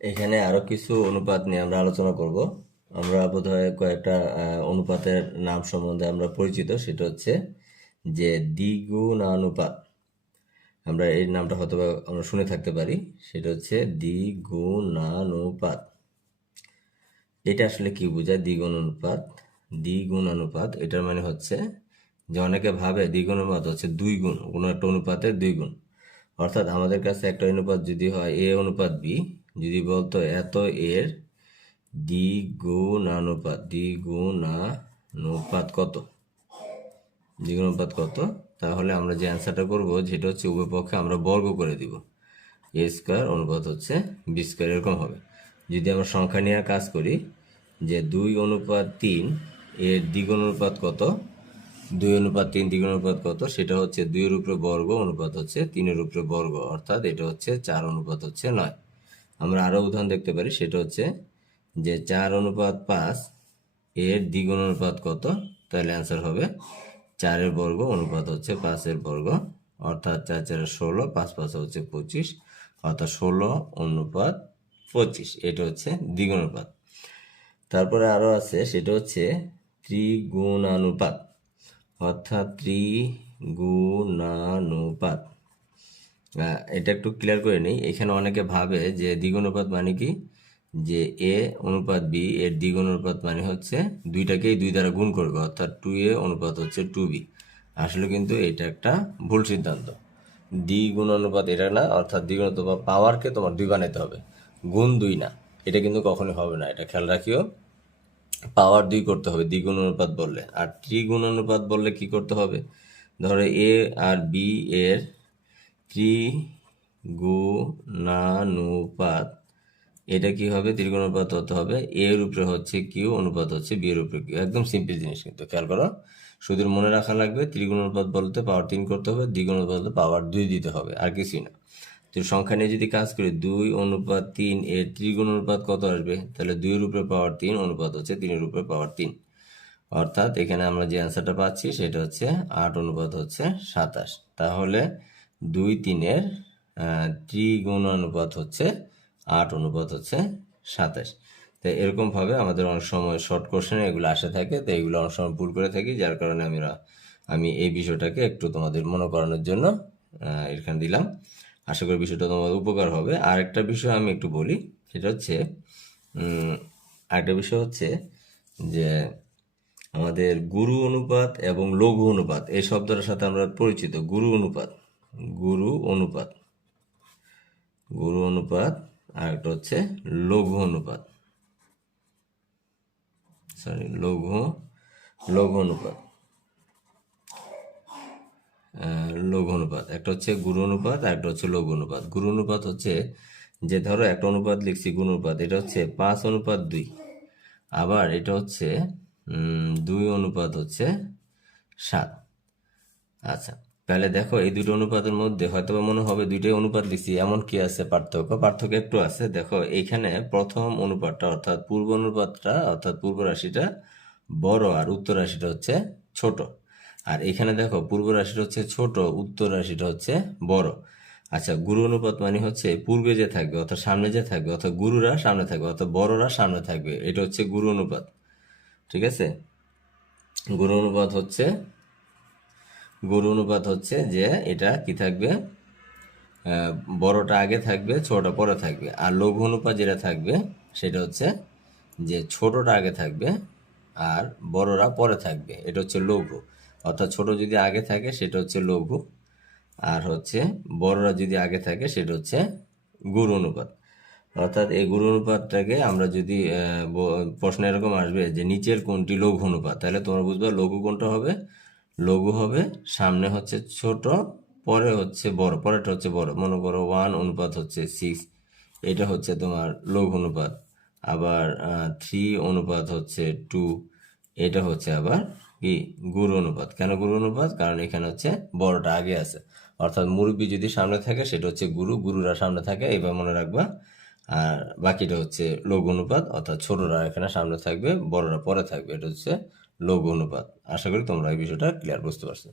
এখানে আরো কিছু অনুপাত নিয়ে আমরা আলোচনা করব। আমরা বোধহয় কয়েকটা অনুপাতের নাম সম্বন্ধে আমরা পরিচিত, সেটা হচ্ছে যে দ্বিগুণানুপাত। আমরা এই নামটা হয়তো আমরা শুনে থাকতে পারি, সেটা হচ্ছে দ্বিগুণানুপাত। এটা আসলে কি বোঝায় দ্বিগুণানুপাত? দ্বিগুণানুপাত এটার মানে হচ্ছে যে অনেকে ভাবে দ্বিগুণানুপাত হচ্ছে দুই গুণ, কোনো একটা অনুপাতের দুই গুণ। অর্থাৎ আমাদের কাছে একটা অনুপাত যদি হয় এ অনুপাত বি, যদি বলতো এত এর দ্বিগুণানুপাত কত, দ্বিগুণানুপাত কত, তাহলে আমরা যে অ্যান্সারটা করবো যেটা হচ্ছে উভয় পক্ষে আমরা বর্গ করে দিব, এ স্কোয়ার অনুপাত হচ্ছে বি স্কোয়ার, এরকম হবে। যদি আমরা সংখ্যা নিয়ে কাজ করি যে 2:3 এর দ্বিগুণানুপাত কত, 2:3 দ্বিগুণানুপাত কত, সেটা হচ্ছে 2 এর উপরে বর্গ অনুপাত হচ্ছে 3 এর উপরে বর্গ, অর্থাৎ এটা হচ্ছে 4:9। আমরা আরো উদাহরণ দেখতে পারি, সেটা হচ্ছে যে 4:5 এর দ্বিগুণানুপাত কত, তাহলে অ্যান্সার হবে 4 এর বর্গ অনুপাত হচ্ছে 5 এর বর্গ, অর্থাৎ 4 4 16, 5 5 হচ্ছে 25, অর্থাৎ 16:25। এটা হচ্ছে দ্বিগুণানুপাত। তারপরে আরো আছে, সেটা হচ্ছে ত্রিগুণানুপাত, অর্থাৎ ত্রিগুণানুপাত। এটা একটু ক্লিয়ার করে নেই। এখানে অনেকে ভাবে যে দ্বিগুণানুপাত মানে কি, যে এ অনুপাত বি এর দ্বিগুণানুপাত মানে হচ্ছে দুইটাকেই 2 দ্বারা গুণ করবে, অর্থাৎ 2a অনুপাত হচ্ছে 2b। আসলে কিন্তু এটা একটা ভুল সিদ্ধান্ত। দ্বিগুণানুপাত এটা না, অর্থাৎ দ্বিগুণানুপাত পাওয়ারকে তোমার 2 বানাইতে হবে, গুণ 2 না। এটা কিন্তু কখনোই হবে না, এটা খেয়াল রাখিও। পাওয়ার 2 করতে হবে দ্বিগুণ অনুপাত বললে। আর ত্রিগুণ অনুপাত বললে কি করতে হবে, ধরো এ আর বি এর ত্রিগুণানুপাত, এটা কি হবে, ত্রিগুণ অনুপাত হতে হবে এ এর উপরে হচ্ছে কিউ অনুপাত হচ্ছে বি এর উপরে কিউ। একদম সিম্পল জিনিস, কিন্তু খেয়াল করো, শুধু মনে রাখা লাগবে ত্রিগুণ অনুপাত বলতে পাওয়ার 3 করতে হবে, দ্বিগুণ অনুপাত বলতে পাওয়ার 2 দিতে হবে, আর কিছুই না। তো সংখ্যা নিয়ে যদি কাজ করি 2:3 এর ত্রিগুণ অনুপাত কত আসবে, তাহলে 2 এর উপরে পাওয়ার 3 অনুপাত হচ্ছে 3 এর উপরে পাওয়ার 3, অর্থাৎ এখানে আমরা যে অ্যান্সারটা পাচ্ছি সেটা হচ্ছে 8 অনুপাত হচ্ছে 27। তাহলে 2 3 এর ত্রিগুণানুপাত হচ্ছে 8 অনুপাত হচ্ছে 27। তো এরকম ভাবে আমাদের অনেক সময় শর্ট কোশ্চেনে এগুলো আসে থাকে, তো এগুলো অনেক সময় ভুল করে থাকি, যার কারণে আমি এই বিষয়টাকে একটু তোমাদের মনে করানোর জন্য এখানে দিলাম। আশা করি বিষয়টা তোমাদের উপকার হবে। আর একটা বিষয় আমি একটু বলি, সেটা হচ্ছে আরেকটা বিষয় হচ্ছে যে আমাদের গুরু অনুপাত এবং লঘু অনুপাত এই শব্দটার সাথে আমরা পরিচিত। গুরু অনুপাত, গুরু অনুপাত, গুরু অনুপাত, আর একটা হচ্ছে লঘু অনুপাত, সরি লঘু অনুপাত, লঘু অনুপাত। একটা হচ্ছে গুরু অনুপাত আর একটা হচ্ছে লঘু অনুপাত। গুরু অনুপাত হচ্ছে যে ধরো একটা অনুপাত লিখছি গুণ অনুপাত, এটা হচ্ছে 5:2। আবার এটা হচ্ছে 2:7। আচ্ছা, তাহলে দেখো এই দুটো অনুপাতের মধ্যে হয়তো মনে হবে দুইটাই অনুপাত লিখছি, এমন কি আছে পার্থক্য? পার্থক্য একটু আছে। দেখো এইখানে প্রথম অনুপাতটা অর্থাৎ পূর্ব অনুপাতটা অর্থাৎ পূর্ব রাশিটা বড় আর উত্তর রাশিটা হচ্ছে ছোট। আর এখানে দেখো পূর্ব রাশিটা হচ্ছে ছোট, উত্তর রাশিটা হচ্ছে বড়। আচ্ছা, গুরু অনুপাত মানে হচ্ছে পূর্বে যে থাকবে অর্থাৎ সামনে যে থাকবে, অর্থাৎ গুরুরা সামনে থাকবে অর্থাৎ বড়রা সামনে থাকবে, এটা হচ্ছে গুরু অনুপাত। ঠিক আছে, গুরু অনুপাত হচ্ছে যে এটা কি থাকবে, বড়টা আগে থাকবে ছোটটা পরে থাকবে। আর লঘু অনুপাত যেটা থাকবে সেটা হচ্ছে যে ছোটটা আগে থাকবে আর বড়রা পরে থাকবে, এটা হচ্ছে লঘু। অর্থাৎ ছোট যদি আগে থাকে সেটা হচ্ছে লঘু, আর হচ্ছে বড়রা যদি আগে থাকে সেটা হচ্ছে গুরু অনুপাত। অর্থাৎ এই গুরু অনুপাতটাকে আমরা যদি প্রশ্ন এরকম আসবে যে নিচের কোনটি লঘু অনুপাত, তাহলে তোমরা বুঝবে লঘু কোনটা হবে। লঘু হবে সামনে হচ্ছে ছোট, পরে হচ্ছে বড়, পরেরটা হচ্ছে বড়। মনে করো 1:6, এটা হচ্ছে তোমার লঘু অনুপাত। আবার 3:2, এটা হচ্ছে আবার কি গুরু অনুপাত। কেন গুরু অনুপাত? কারণ এখানে হচ্ছে বড়টা আগে আছে, অর্থাৎ মুরব্বী যদি সামনে থাকে সেটা হচ্ছে গুরু, গুরুরা সামনে থাকে, এবার মনে রাখবা। আর বাকিটা হচ্ছে লঘু অনুপাত, অর্থাৎ ছোটরা এখানে সামনে থাকবে, বড়রা পরে থাকবে, এটা হচ্ছে লঘু অনুপাত। আশা করি তোমরা এই বিষয়টা ক্লিয়ার বুঝতে পারছো।